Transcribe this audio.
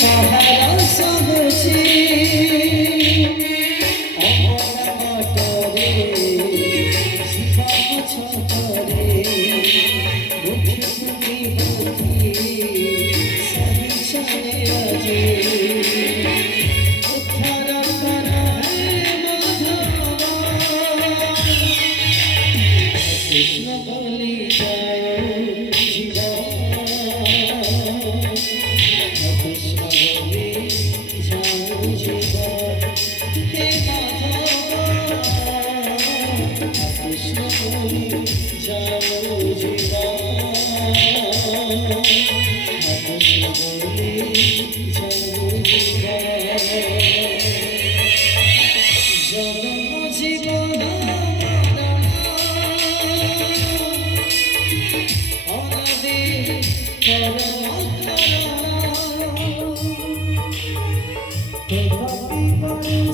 পাহাড় সবুজি অমরা মটরে জীবন ছতরে বুঝি তুমি বুঝি সঞ্চয় আজি উদ্ধার কর হে মাধব কৃষ্ণ বলি যায় জীবন কৃষ্ণ বলি যাও জীবন হে মাধব কৃষ্ণ বলি যাও জীবন কৃষ্ণ বলি যাও জীবন জন্ম জীবন অনাদি পরম